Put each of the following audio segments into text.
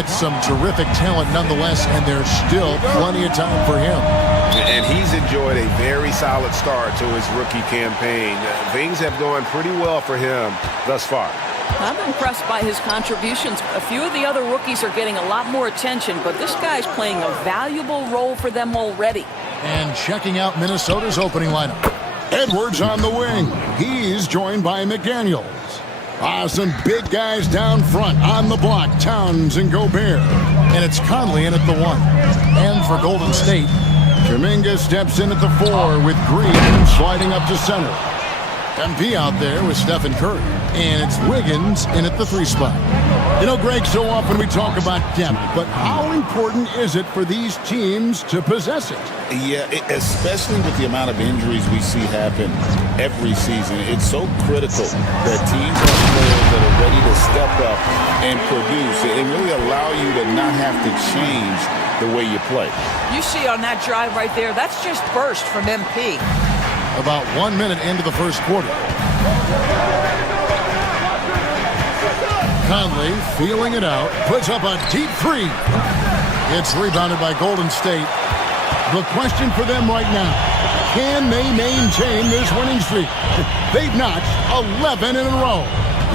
amidst some terrific talent nonetheless, and there's still plenty of time for him. And he's enjoyed a very solid start to his rookie campaign. Things have gone pretty well for him thus far. I'm impressed by his contributions. A few of the other rookies are getting a lot more attention, but this guy's playing a valuable role for them already. And checking out Minnesota's opening lineup. Edwards on the wing. He's joined by McDaniels. Some big guys down front on the block. Towns and Gobert. And it's Conley in at the 1. And for Golden State, Kuminga steps in at the 4 with Green sliding up to center. MP out there with Stephen Curry. And it's Wiggins in at the 3 spot. You know, Greg, so often we talk about depth, but how important is it for these teams to possess it? Yeah, especially with the amount of injuries we see happen every season. It's so critical that teams have players that are ready to step up and produce and really allow you to not have to change the way you play. You see on that drive right there, that's just burst from MP. About 1 minute into the first quarter. Conley feeling it out, puts up a deep 3. It's rebounded by Golden State. The question for them right now, can they maintain this winning streak? They've notched 11 in a row.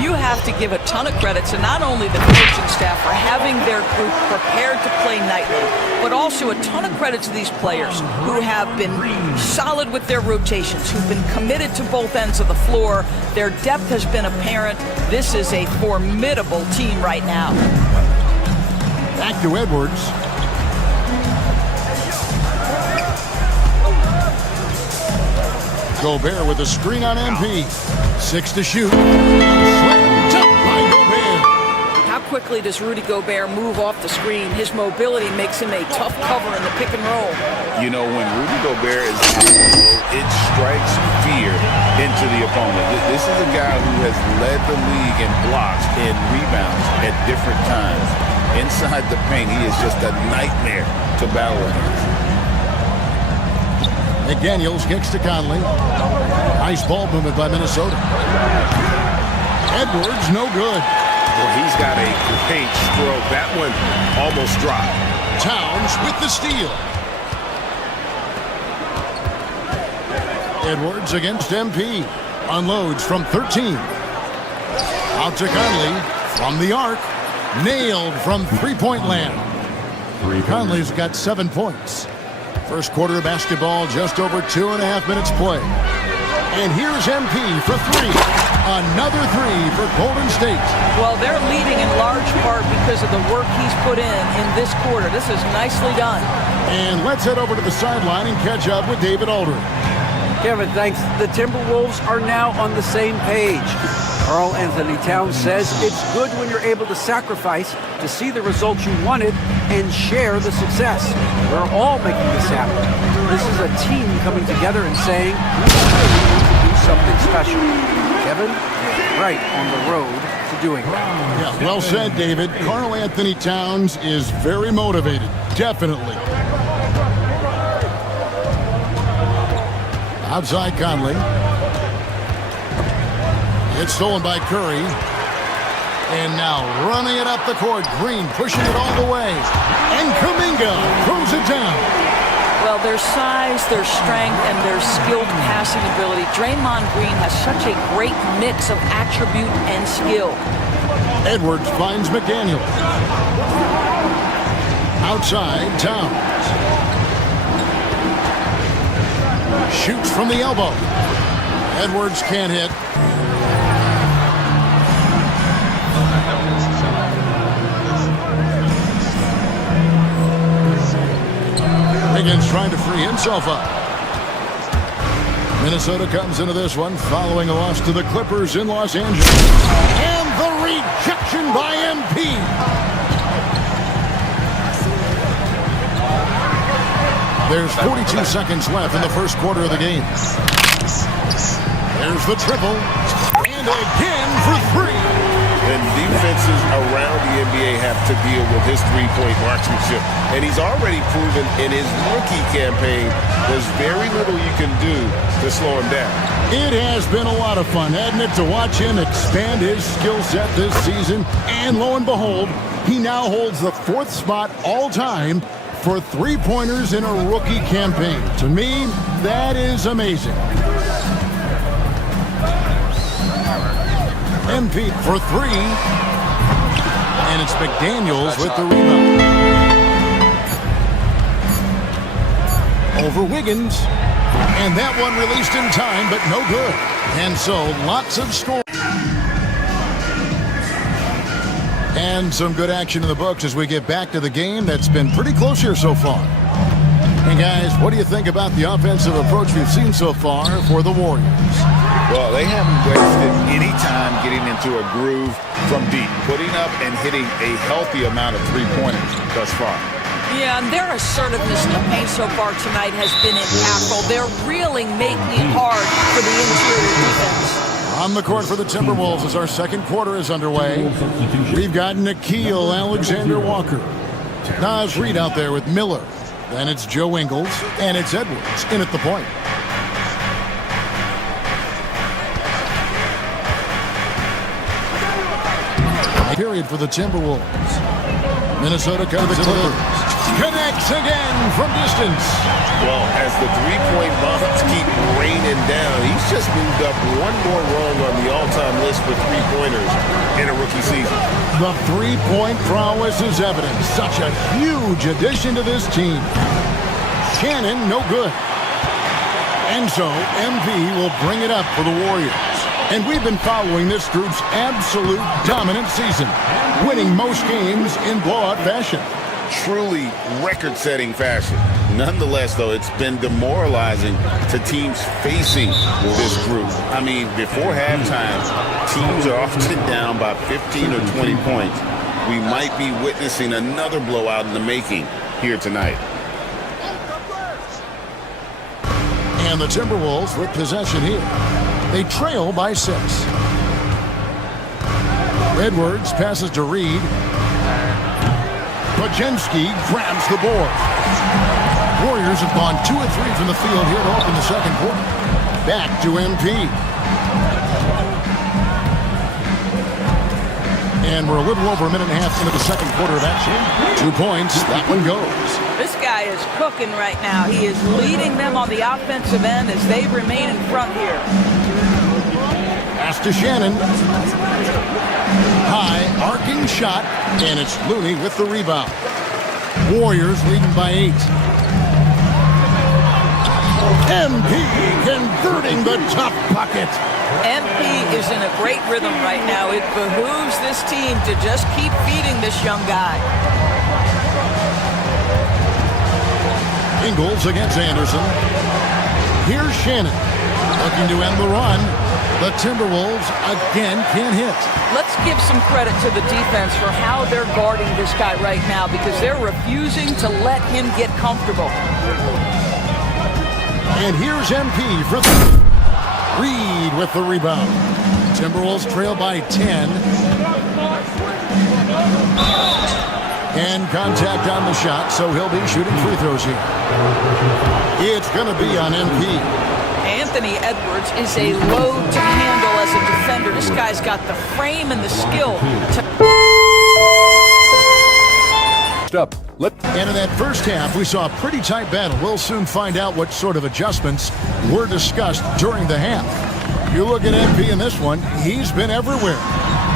You have to give a ton of credit to not only the coaching staff for having their group prepared to play nightly, but also a ton of credit to these players who have been solid with their rotations, who've been committed to both ends of the floor. Their depth has been apparent. This is a formidable team right now. Back to Edwards. Gobert with a screen on MP. 6 to shoot. Slammed up by Gobert. How quickly does Rudy Gobert move off the screen? His mobility makes him a tough cover in the pick and roll. You know, when Rudy Gobert is out, it strikes fear into the opponent. This is a guy who has led the league in blocks and rebounds at different times. Inside the paint, he is just a nightmare to battle against. McDaniels kicks to Conley. Nice ball movement by Minnesota. Edwards, no good. Well, he's got a great stroke. That one almost dropped. Towns with the steal. Edwards against MP. Unloads from 13. Out to Conley from the arc. Nailed from three-point land. Conley's got 7 points. First quarter of basketball, just over 2.5 minutes play. And here's MP for 3. Another 3 for Golden State. Well, they're leading in large part because of the work he's put in this quarter. This is nicely done. And let's head over to the sideline and catch up with David Aldridge. Kevin, thanks. The Timberwolves are now on the same page. Karl Anthony Towns says it's good when you're able to sacrifice to see the results you wanted and share the success. We're all making this happen. This is a team coming together and saying, we need to do something special. Kevin, right on the road to doing that. Yeah, well said, David. Karl Anthony Towns is very motivated, definitely. Outside Conley. It's stolen by Curry. And now running it up the court. Green pushing it all the way. And Kuminga throws it down. Well, their size, their strength, and their skilled passing ability. Draymond Green has such a great mix of attribute and skill. Edwards finds McDaniels. Outside, Towns. Shoots from the elbow. Edwards can't hit. Higgins trying to free himself up. Minnesota comes into this one following a loss to the Clippers in Los Angeles. And the rejection by MP. There's 42 seconds left in the first quarter of the game. There's the triple. And again for 3. And defenses around the NBA have to deal with his three-point marksmanship. And he's already proven in his rookie campaign there's very little you can do to slow him down. It has been a lot of fun, hasn't it, to watch him expand his skill set this season. And lo and behold, he now holds the 4th spot all-time for three-pointers in a rookie campaign. To me, that is amazing. MP for 3. And it's McDaniels with the rebound. Over Wiggins. And that one released in time, but no good. And so, lots of score. And some good action in the books as we get back to the game that's been pretty close here so far. And guys, what do you think about the offensive approach we've seen so far for the Warriors? Well, they haven't wasted any time getting into a groove from deep, putting up and hitting a healthy amount of three-pointers thus far. Yeah, and their assertiveness in the paint so far tonight has been impactful. They're really making it hard for the interior defense. On the court for the Timberwolves as our second quarter is underway. We've got Nickeil Alexander-Walker. Naz Reid out there with Miller. Then it's Joe Ingles, and it's Edwards in at the point. Period for the Timberwolves. Minnesota comes to the Clippers. Connects again from distance. Well, as the three-point bombs keep raining down, he's just moved up one more rung on the all-time list for three-pointers in a rookie season. The three-point prowess is evident. Such a huge addition to this team. Shannon, no good. And so, MP will bring it up for the Warriors. And we've been following this group's absolute dominant season, winning most games in blowout fashion. Truly record-setting fashion. Nonetheless, though, it's been demoralizing to teams facing this group. I mean, before halftime, teams are often down by 15 or 20 points. We might be witnessing another blowout in the making here tonight. And the Timberwolves with possession here. They trail by 6. Edwards passes to Reid. Podziemski grabs the board. Warriors have gone 2 of 3 from the field here to open the second quarter. Back to MP. And we're a little over a minute and a half into the second quarter of action. 2 points. That one goes. This guy is cooking right now. He is leading them on the offensive end as they remain in front here. Pass to Shannon. High, arcing shot, and it's Looney with the rebound. Warriors leading by 8. MP converting the tough bucket. MP is in a great rhythm right now. It behooves this team to just keep feeding this young guy. Ingles against Anderson. Here's Shannon looking to end the run. The Timberwolves again can't hit. Let's give some credit to the defense for how they're guarding this guy right now because they're refusing to let him get comfortable. And here's MP for Reid with the rebound. Timberwolves trail by 10. And contact on the shot, so he'll be shooting free throws here. It's going to be on MP. Anthony Edwards is a load to handle as a defender. This guy's got the frame and the skill to... And in that first half, we saw a pretty tight battle. We'll soon find out what sort of adjustments were discussed during the half. You look at MP in this one, he's been everywhere.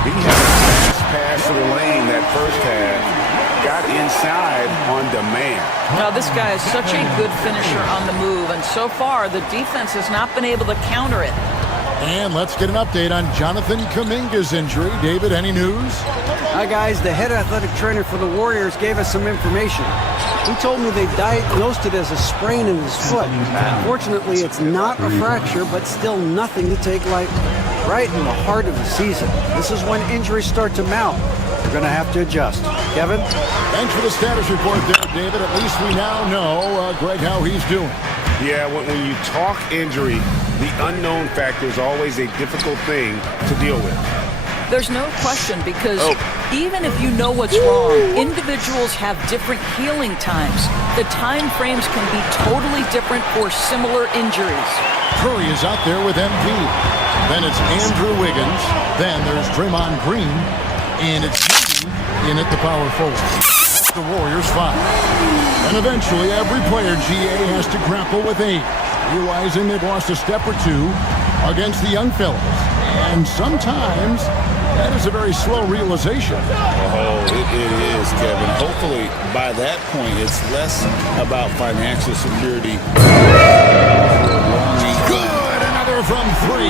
He had a pass to the lane that first half. Got inside on demand. Now, this guy is such a good finisher on the move, and so far, the defense has not been able to counter it. And let's get an update on Jonathan Kuminga's injury. David, any news? Hi, guys. The head athletic trainer for the Warriors gave us some information. He told me they diagnosed it as a sprain in his foot. Fortunately, it's not a fracture, but still nothing to take lightly. Right in the heart of the season. This is when injuries start to mount. We're going to have to adjust. Kevin? Thanks for the status report there, David. At least we now know, Greg, how he's doing. Yeah, when you talk injury, the unknown factor is always a difficult thing to deal with. There's no question because Even if you know what's wrong, individuals have different healing times. The time frames can be totally different for similar injuries. Curry is out there with MP. Then it's Andrew Wiggins. Then there's Draymond Green. And it's in at the power forward. The Warriors 5. And eventually every player GA has to grapple with age, realizing they've lost a step or two against the young fellas. And sometimes that is a very slow realization. Oh, it is, Kevin. Hopefully, by that point, it's less about financial security. Good! Another from 3.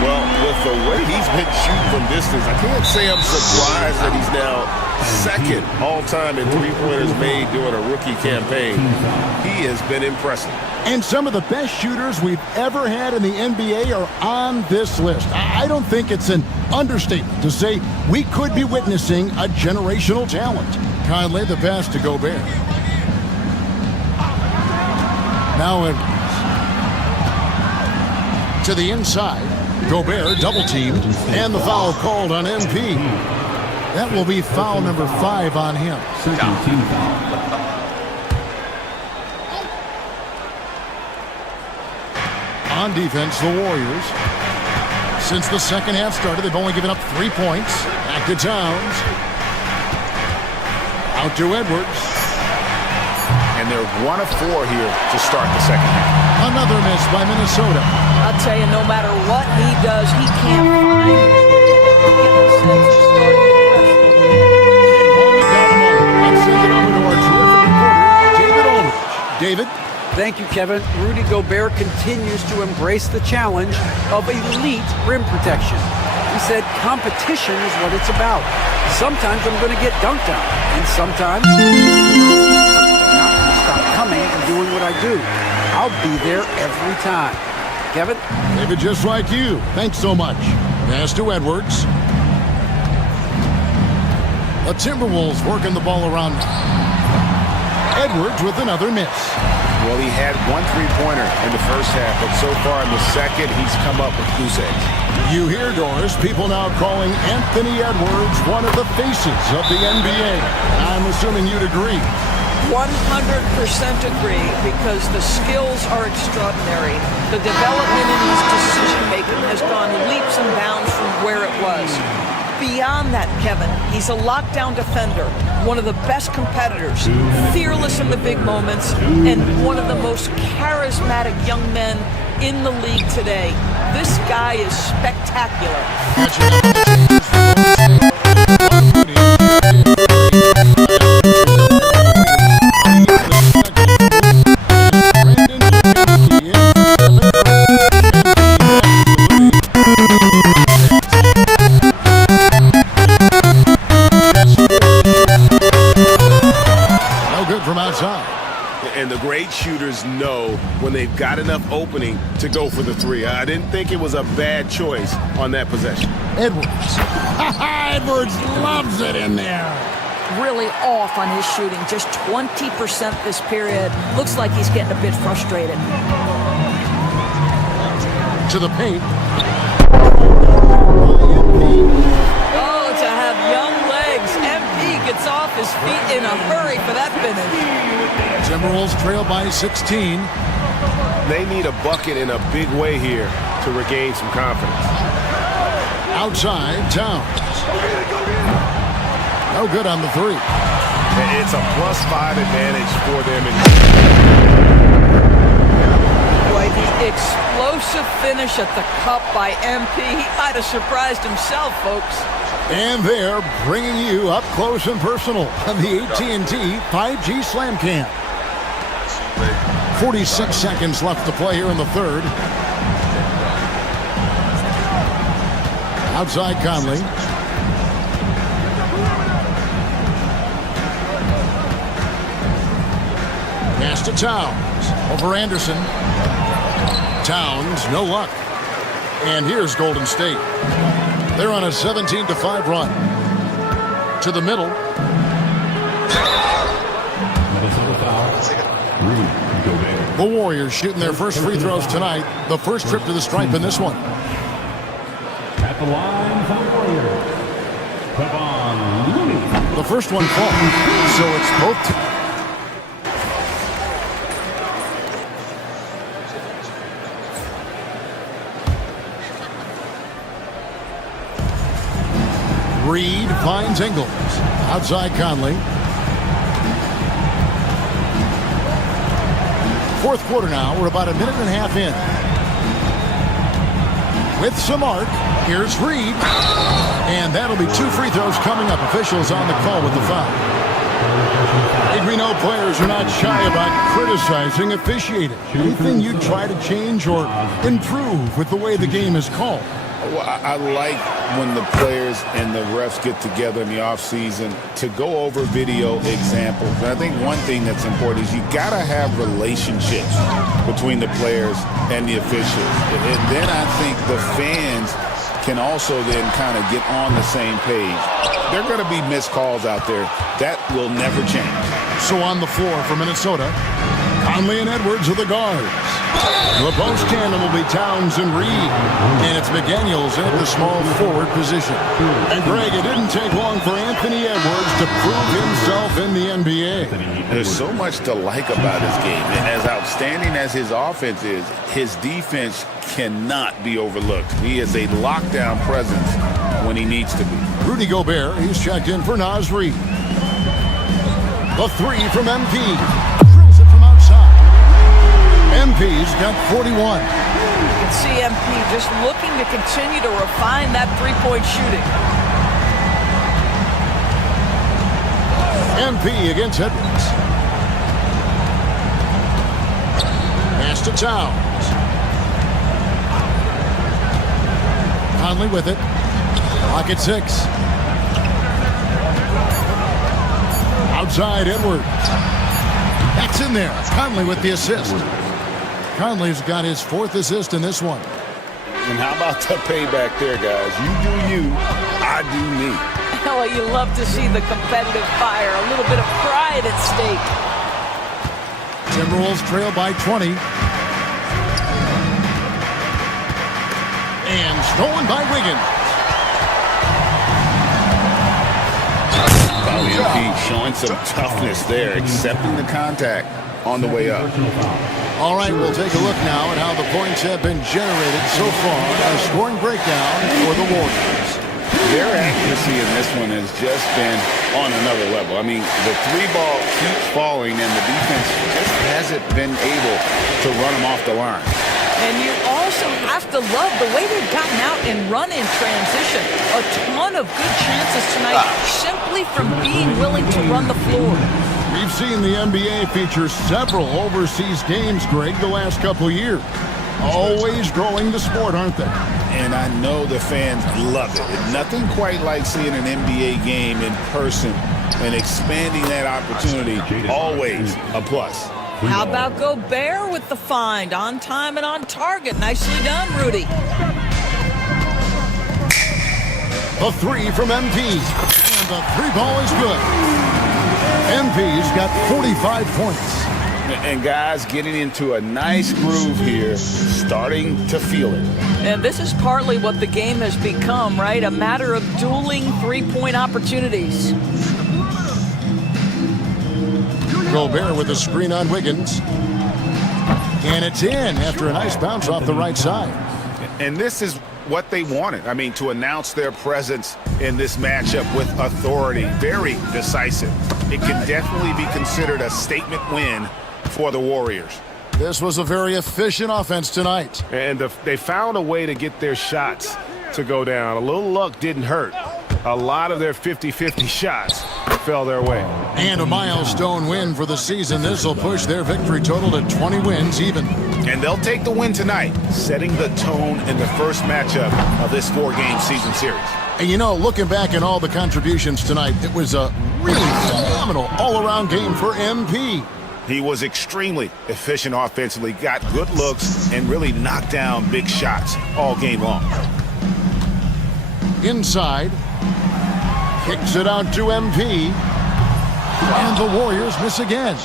Well, with the way he's been shooting from distance, I can't say I'm surprised that he's now second all-time in three-pointers made during a rookie campaign. He has been impressive. And some of the best shooters we've ever had in the NBA are on this list. I don't think it's an understatement to say we could be witnessing a generational talent. Conley, the pass to Gobert. Now Edwards. To the inside. Gobert double-teamed. And the foul called on MP. That will be foul number 5 on him. On defense, the Warriors. Since the second half started, they've only given up 3 points. Back to Towns. Out to Edwards. And they're 1 of 4 here to start the second half. Another miss by Minnesota. I'll tell you, no matter what he does, he can't find his way to get the sense of starting to press. Let's send it over to our terrific reporter, David Aldridge. David? Thank you, Kevin. Rudy Gobert continues to embrace the challenge of elite rim protection. He said competition is what it's about. Sometimes I'm going to get dunked on, and sometimes I'm not going to stop coming and doing what I do. I'll be there every time. Kevin? David, just like you. Thanks so much. Pass to Edwards. The Timberwolves working the ball around. Edwards with another miss. Well, he had 1 3-pointer in the first half, but so far in the second, he's come up with goose eggs. You hear, Doris, people now calling Anthony Edwards one of the faces of the NBA. I'm assuming you'd agree. 100% agree, because the skills are extraordinary. The development in his decision-making has gone leaps and bounds from where it was. Beyond that, Kevin, he's a lockdown defender, one of the best competitors, fearless in the big moments, and one of the most charismatic young men in the league today. This guy is spectacular. And the great shooters know when they've got enough opening to go for the 3. I didn't think it was a bad choice on that possession. Edwards. Edwards loves it in there. Really off on his shooting, just 20% this period. Looks like he's getting a bit frustrated. To the paint. Oh, to have young legs. MP gets off his feet in a hurry for that finish. Timberwolves trail by 16. They need a bucket in a big way here to regain some confidence. Outside, Towns. No good on the 3. It's a +5 advantage for them. Boy, the explosive finish at the cup by MP. He might have surprised himself, folks. And they're bringing you up close and personal on the AT&T 5G Slam Cam. 46 seconds left to play here in the third. Outside Conley. Pass to Towns. Over Anderson. Towns, no luck. And here's Golden State. They're on a 17-5 run. To the middle. The Warriors shooting their first free throws tonight. The first trip to the stripe in this one. At the line for the Warriors, Kevon first one falls, so it's both teams. Reed finds Ingles. Outside Conley. Fourth quarter now. We're about a minute and a half in. With some arc, here's Reed. And that'll be 2 free throws coming up. Officials on the call with the foul. And we know players are not shy about criticizing officiating. Anything you try to change or improve with the way the game is called? Well, I like when the players and the refs get together in the offseason to go over video examples. And I think one thing that's important is you got to have relationships between the players and the officials. And then I think the fans can also then kind of get on the same page. There are going to be missed calls out there. That will never change. So on the floor for Minnesota, Conley and Edwards are the guards. The post tandem will be Towns and Reed. And it's McDaniels at the small forward position. And Greg, it didn't take long for Anthony Edwards to prove himself in the NBA. There's so much to like about his game. And as outstanding as his offense is, his defense cannot be overlooked. He is a lockdown presence when he needs to be. Rudy Gobert, he's checked in for Naz Reid. The three from MP. Drills it from outside. MP's got 41. You can see MP just looking to continue to refine that three-point shooting. MP against Edwards. Pass to Towns. Conley with it. Clock at 6. Outside Edwards. That's in there. Conley with the assist. Conley's got his 4th assist in this one. And how about the payback there, guys? You do you, I do me. Oh, you love to see the competitive fire. A little bit of pride at stake. Timberwolves trail by 20. And stolen by Wiggins. MP showing some toughness there, accepting the contact on the way up. All right, we'll take a look now at how the points have been generated so far. A scoring breakdown for the Warriors. Their accuracy in this one has just been on another level. I mean, the 3-ball keeps falling, and the defense just hasn't been able to run them off the line. And you also have to love the way they've gotten out and run in transition. A ton of good chances tonight simply from being willing to run the floor. We've seen the NBA feature several overseas games, Greg, the last couple of years. Always growing the sport, aren't they? And I know the fans love it. Nothing quite like seeing an NBA game in person and expanding that opportunity. Always a plus. How about Gobert with the find? On time and on target. Nicely done, Rudy. A 3 from MP. And the 3-ball is good. MP's got 45 points. And guys getting into a nice groove here, starting to feel it. And this is partly what the game has become, right? A matter of dueling three-point opportunities. Gobert with a screen on Wiggins. And it's in after a nice bounce off the right side. And this is what they wanted. I mean, to announce their presence in this matchup with authority. Very decisive. It can definitely be considered a statement win for the Warriors. This was a very efficient offense tonight. And they found a way to get their shots to go down. A little luck didn't hurt. A lot of their 50-50 shots fell their way. And a milestone win for the season. This will push their victory total to 20 wins even. And they'll take the win tonight, setting the tone in the first matchup of this 4-game season series. And you know, looking back at all the contributions tonight, it was a really phenomenal all-around game for MP. He was extremely efficient offensively, got good looks, and really knocked down big shots all game long. Inside. Kicks it out to MP. And the Warriors miss again.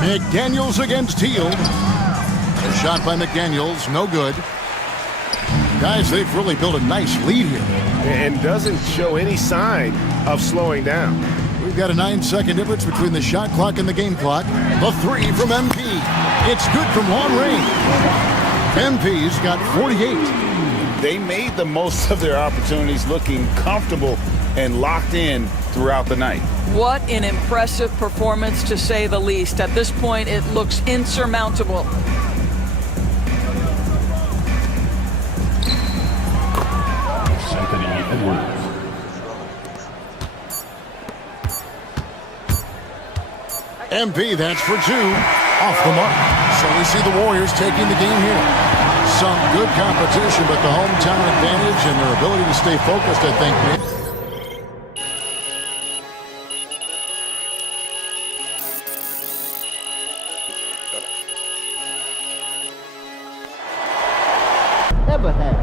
McDaniels against Hield. A shot by McDaniels, no good. Guys, they've really built a nice lead here. and doesn't show any sign of slowing down. We've got a 9-second difference between the shot clock and the game clock. The three from MP. It's good from long range. MP's got 48. They made the most of their opportunities, looking comfortable and locked in throughout the night. What an impressive performance, to say the least. At this point, it looks insurmountable. MP, that's for two. Off the mark. So we see the Warriors taking the game here. Some good competition, but the hometown advantage and their ability to stay focused, I think. Ever had.